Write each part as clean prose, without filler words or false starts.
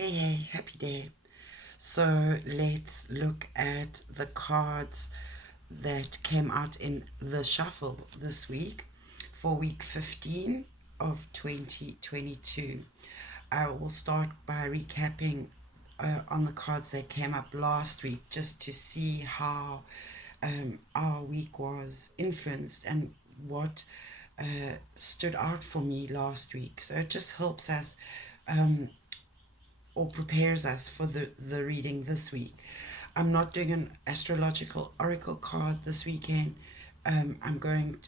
Hey, happy day. So let's look at the cards that came out in the shuffle this week for week 15 of 2022. I will start by recapping on the cards that came up last week just to see how our week was influenced and what stood out for me last week. So it just helps us or prepares us for the reading this week. I'm not doing an astrological oracle card this weekend.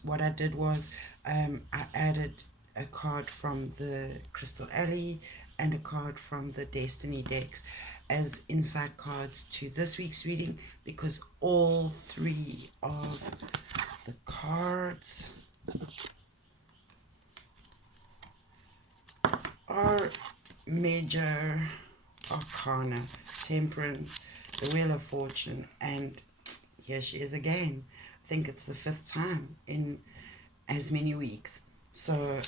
What I did was I added a card from the Crystal Alley and a card from the Destiny decks as inside cards to this week's reading because all three of the cards are major arcana: temperance, the wheel of fortune, and here she is again. I think it's the fifth time in as many weeks. So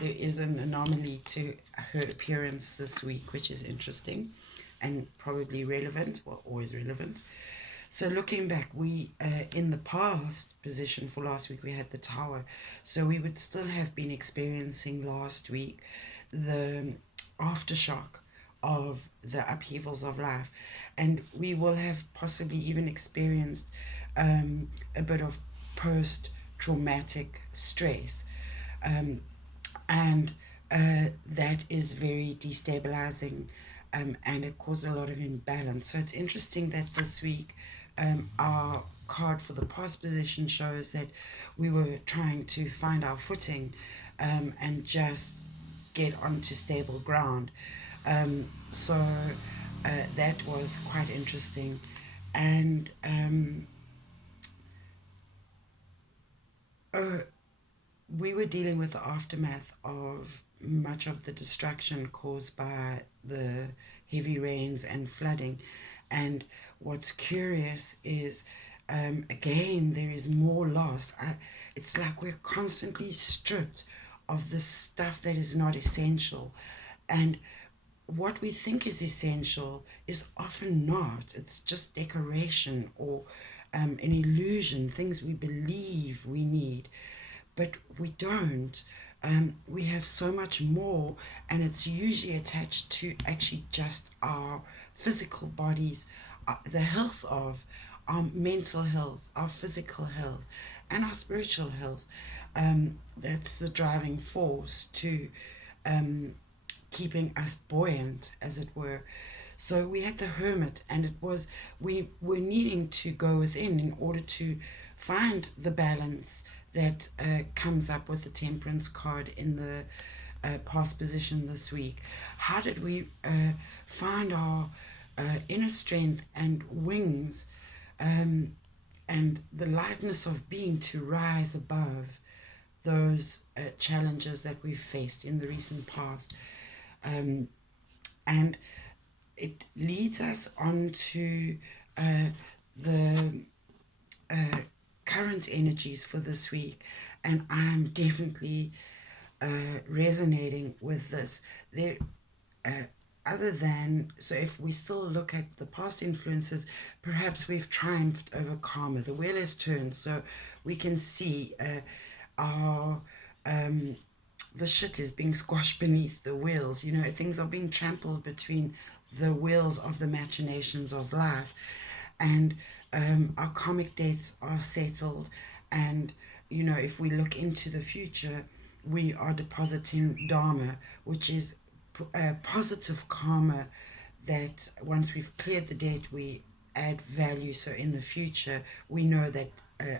there is an anomaly to her appearance this week, which is interesting and probably relevant, well, always relevant. So looking back, we in the past position for last week we had the tower, so we would still have been experiencing last week the aftershock of the upheavals of life, and we will have possibly even experienced a bit of post traumatic stress, and that is very destabilizing, and it causes a lot of imbalance. So it's interesting that this week our card for the past position shows that we were trying to find our footing and just get onto stable ground. So that was quite interesting. And we were dealing with the aftermath of much of the destruction caused by the heavy rains and flooding. And what's curious is, again, there is more loss. It's like we're constantly stripped of the stuff that is not essential. And what we think is essential is often not. It's just decoration or an illusion, things we believe we need, but we don't. We have so much more, and it's usually attached to actually just our physical bodies, the health of our mental health, our physical health, and our spiritual health. That's the driving force to keeping us buoyant, as it were. So we had the hermit, and it was we were needing to go within in order to find the balance that comes up with the temperance card in the past position this week. How did we find our inner strength and wings, and the lightness of being to rise above those challenges that we've faced in the recent past? And it leads us on to the current energies for this week, and I'm definitely resonating with this. There, other than, so if we still look at the past influences, perhaps we've triumphed over karma. The wheel has turned, so we can see our the shit is being squashed beneath the wheels. You know, things are being trampled between the wheels of the machinations of life, and our karmic debts are settled. And you know, if we look into the future, we are depositing dharma, which is positive karma, that once we've cleared the debt, we add value. So in the future, we know that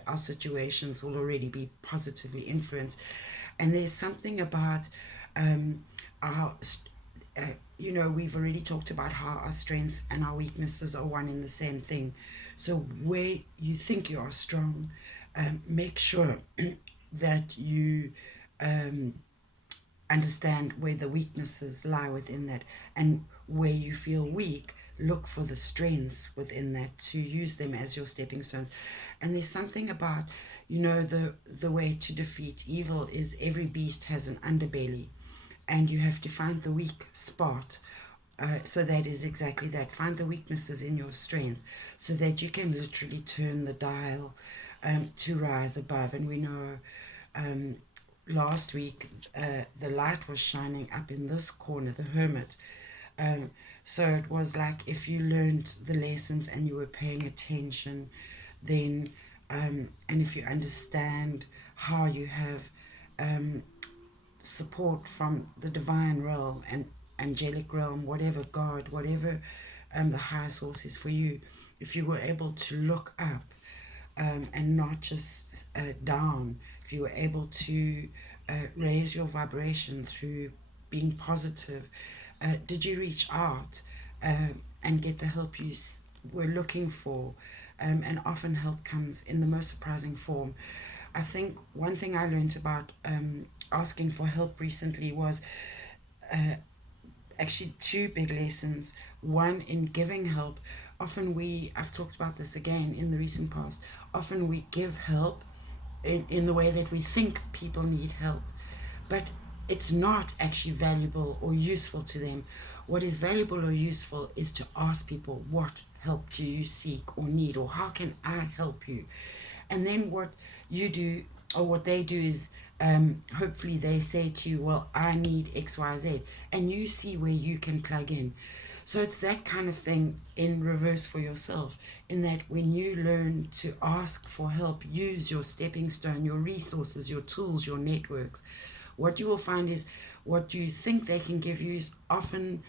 our situations will already be positively influenced. And there's something about our, you know, we've already talked about how our strengths and our weaknesses are one in the same thing. So where you think you are strong, make sure that you understand where the weaknesses lie within that, and where you feel weak, look for the strengths within that to use them as your stepping stones. And there's something about, you know, the way to defeat evil is every beast has an underbelly, and you have to find the weak spot So that is exactly that. Find the weaknesses in your strength so that you can literally turn the dial to rise above. And we know um, last week the light was shining up in this corner, the hermit. Um, so it was like if you learned the lessons and you were paying attention, then, and if you understand how you have support from the divine realm and angelic realm, whatever God, whatever the higher source is for you, if you were able to look up and not just down, if you were able to raise your vibration through being positive, did you reach out and get the help you were looking for? And often help comes in the most surprising form. I think one thing I learned about asking for help recently was actually two big lessons. One, in giving help, often I've talked about this again in the recent past, often we give help in the way that we think people need help, but it's not actually valuable or useful to them. What is valuable or useful is to ask people, what help do you seek or need, or how can I help you? And then what you do, or what they do, is hopefully they say to you, well, I need XYZ, and you see where you can plug in. So it's that kind of thing in reverse for yourself, in that when you learn to ask for help, use your stepping stone, your resources, your tools, your networks, what you will find is what you think they can give you is often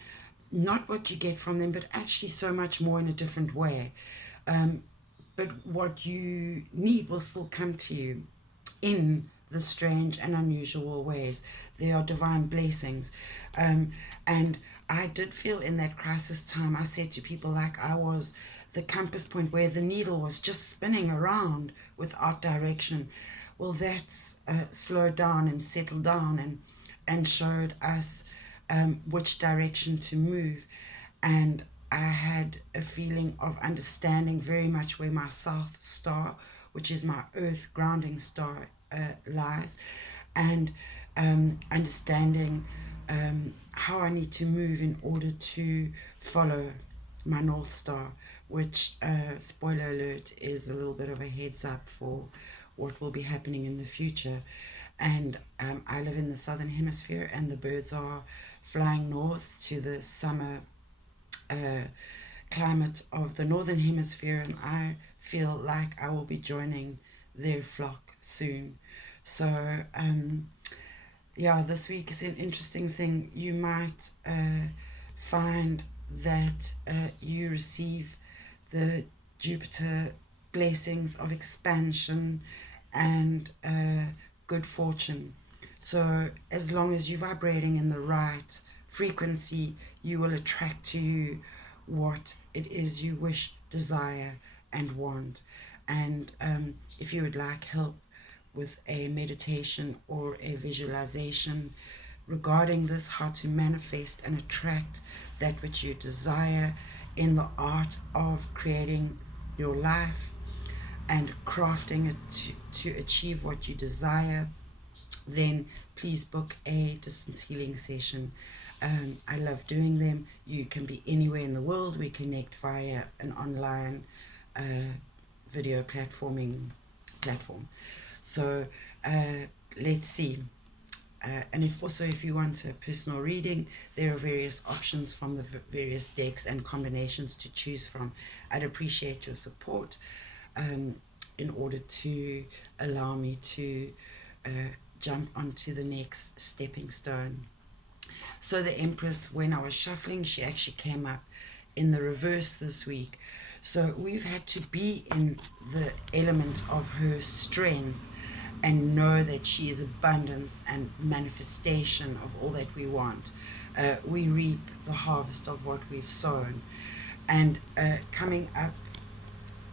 not what you get from them, but actually so much more in a different way. But what you need will still come to you in the strange and unusual ways. They are divine blessings. And I did feel in that crisis time, I said to people, like I was the compass point where the needle was just spinning around without direction. Well, that's slowed down and settled down and showed us which direction to move. And I had a feeling of understanding very much where my South Star, which is my Earth grounding star, lies, and understanding how I need to move in order to follow my North Star, which, spoiler alert, is a little bit of a heads up for what will be happening in the future. And I live in the southern hemisphere, and the birds are flying north to the summer climate of the northern hemisphere, and I feel like I will be joining their flock soon. So yeah, this week is an interesting thing. You might find that you receive the Jupiter blessings of expansion and good fortune. So as long as you're vibrating in the right frequency, you will attract to you what it is you wish, desire, and want. And if you would like help with a meditation or a visualization regarding this, how to manifest and attract that which you desire in the art of creating your life and crafting it to achieve what you desire, then please book a distance healing session. I love doing them. You can be anywhere in the world. We connect via an online video platform. So let's see. And if you want a personal reading, there are various options from the various decks and combinations to choose from. I'd appreciate your support in order to allow me to jump onto the next stepping stone. So the Empress, when I was shuffling, she actually came up in the reverse this week. So we've had to be in the element of her strength and know that she is abundance and manifestation of all that we want. We reap the harvest of what we've sown. And coming up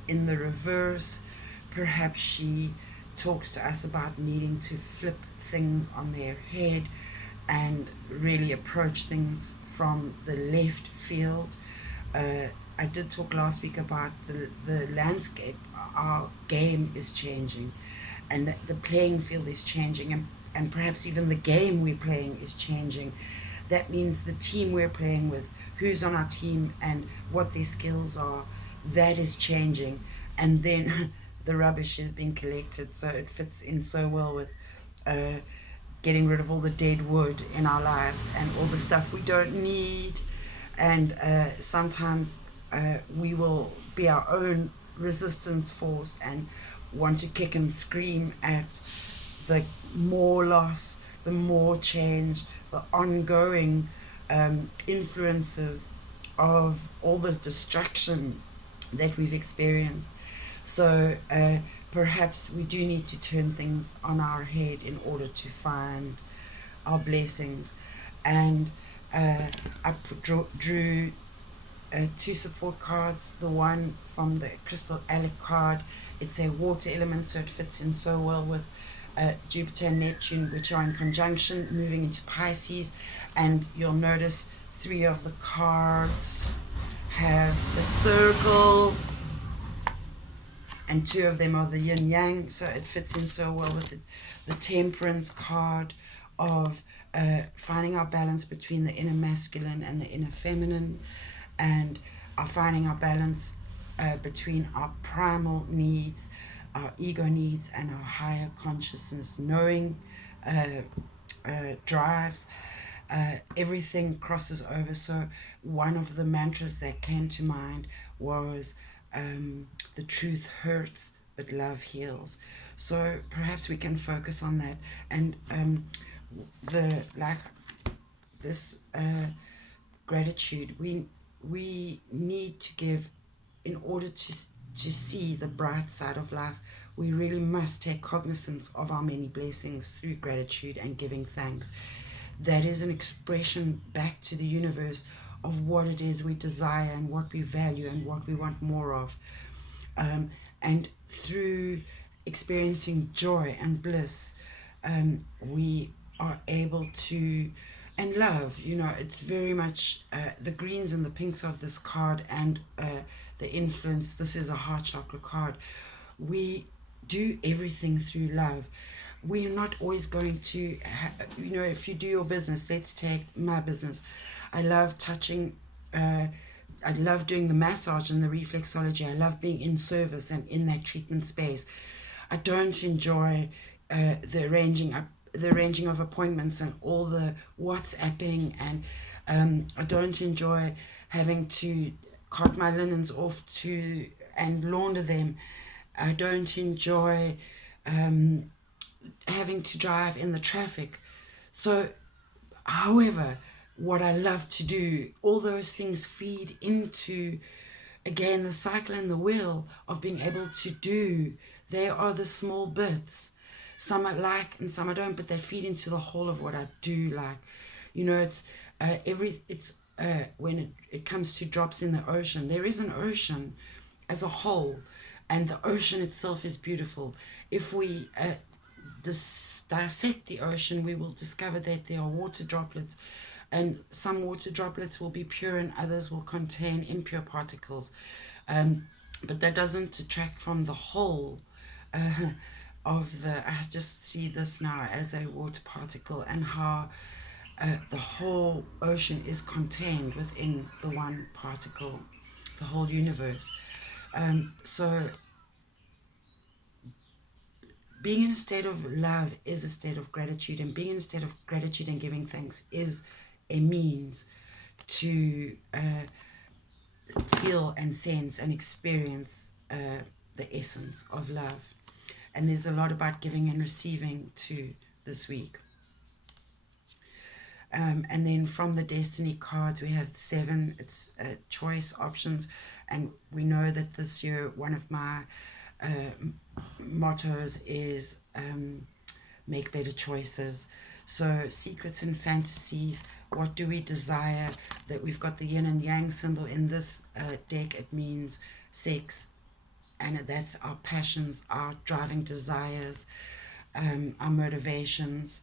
in the reverse, perhaps she talks to us about needing to flip things on their head and really approach things from the left field. I did talk last week about the landscape. Our game is changing, and the playing field is changing, and perhaps even the game we're playing is changing. that means the team we're playing with, who's on our team and what their skills are, that is changing. And then the rubbish is being collected, so it fits in so well with getting rid of all the dead wood in our lives and all the stuff we don't need. And sometimes we will be our own resistance force and want to kick and scream at the more loss, the more change, the ongoing influences of all the destruction that we've experienced. So perhaps we do need to turn things on our head in order to find our blessings. And I drew two support cards. The one from the Crystal Alec card, it's a water element, so it fits in so well with Jupiter and Neptune, which are in conjunction, moving into Pisces. And you'll notice 3 of the cards have a circle, and 2 of them are the yin yang, so it fits in so well with the Temperance card of finding our balance between the inner masculine and the inner feminine, and finding our balance between our primal needs, our ego needs, and our higher consciousness knowing drives. Everything crosses over. So one of the mantras that came to mind was the truth hurts but love heals. So perhaps we can focus on that. And the like this gratitude, we need to give, in order to see the bright side of life. We really must take cognizance of our many blessings through gratitude and giving thanks. That is an expression back to the universe of what it is we desire and what we value and what we want more of. And through experiencing joy and bliss, we are able to, and love, it's very much the greens and the pinks of this card, and the influence. This is a heart chakra card. We do everything through love. We're not always going to, if you do your business, let's take my business. I love touching, I love doing the massage and the reflexology. I love being in service and in that treatment space. I don't enjoy the arranging of appointments and all the WhatsApping, and I don't enjoy having to cart my linens off to and launder them. I don't enjoy having to drive in the traffic. So, however, what I love to do, all those things feed into, again, the cycle and the wheel of being able to do. They are the small bits. Some I like and some I don't, but they feed into the whole of what I do like. It's when it comes to drops in the ocean, there is an ocean as a whole, and the ocean itself is beautiful. If we dissect the ocean, we will discover that there are water droplets, and some water droplets will be pure and others will contain impure particles. But that doesn't detract from the whole of I just see this now as a water particle, and how the whole ocean is contained within the one particle, the whole universe. So being in a state of love is a state of gratitude, and being in a state of gratitude and giving thanks is a means to feel and sense and experience the essence of love. And there's a lot about giving and receiving too this week. And then from the Destiny cards, we have 7 choice options. And we know that this year, one of my mottos is make better choices. So secrets and fantasies, what do we desire? That we've got the yin and yang symbol in this deck. It means sex, and that's our passions, our driving desires, our motivations.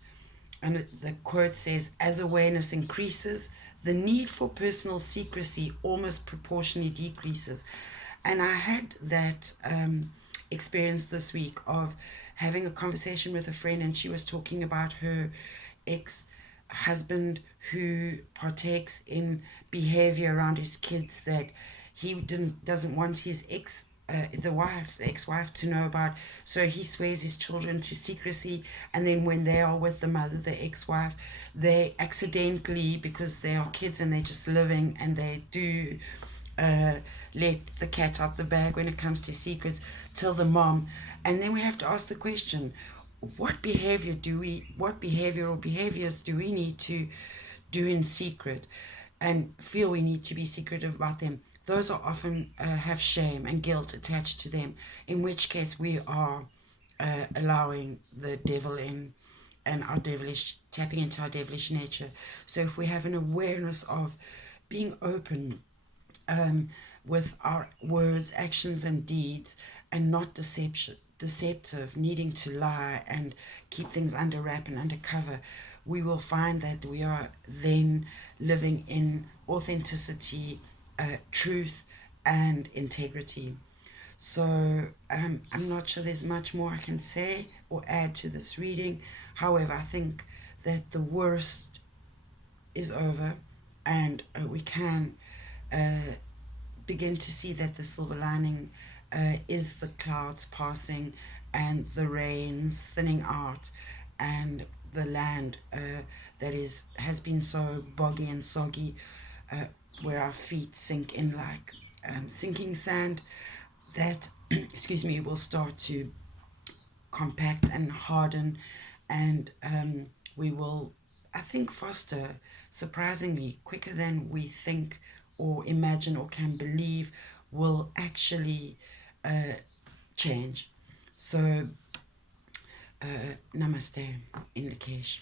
And the quote says, as awareness increases, the need for personal secrecy almost proportionally decreases. And I had that experience this week of having a conversation with a friend, and she was talking about her ex-husband who partakes in behavior around his kids that he doesn't want his the ex-wife to know about, so he swears his children to secrecy, and then when they are with the mother, the ex-wife, they accidentally, because they are kids and they're just living, and they do uh, let the cat out the bag when it comes to secrets, tell the mom. And then we have to ask the question, what behavior or behaviors do we need to do in secret and feel we need to be secretive about them? Those are often have shame and guilt attached to them, in which case we are allowing the devil in, and our devilish, tapping into our devilish nature. So if we have an awareness of being open um, with our words, actions, and deeds, and not deceptive, needing to lie and keep things under wrap and under cover, we will find that we are then living in authenticity, truth, and integrity. So I'm not sure there's much more I can say or add to this reading. However, I think that the worst is over, and we can uh, begin to see that the silver lining is the clouds passing and the rains thinning out, and the land that has been so boggy and soggy, uh, where our feet sink in like sinking sand, that excuse me, will start to compact and harden, and we will, I think, foster surprisingly quicker than we think or imagine or can believe, will actually change. So, namaste, Indikesh.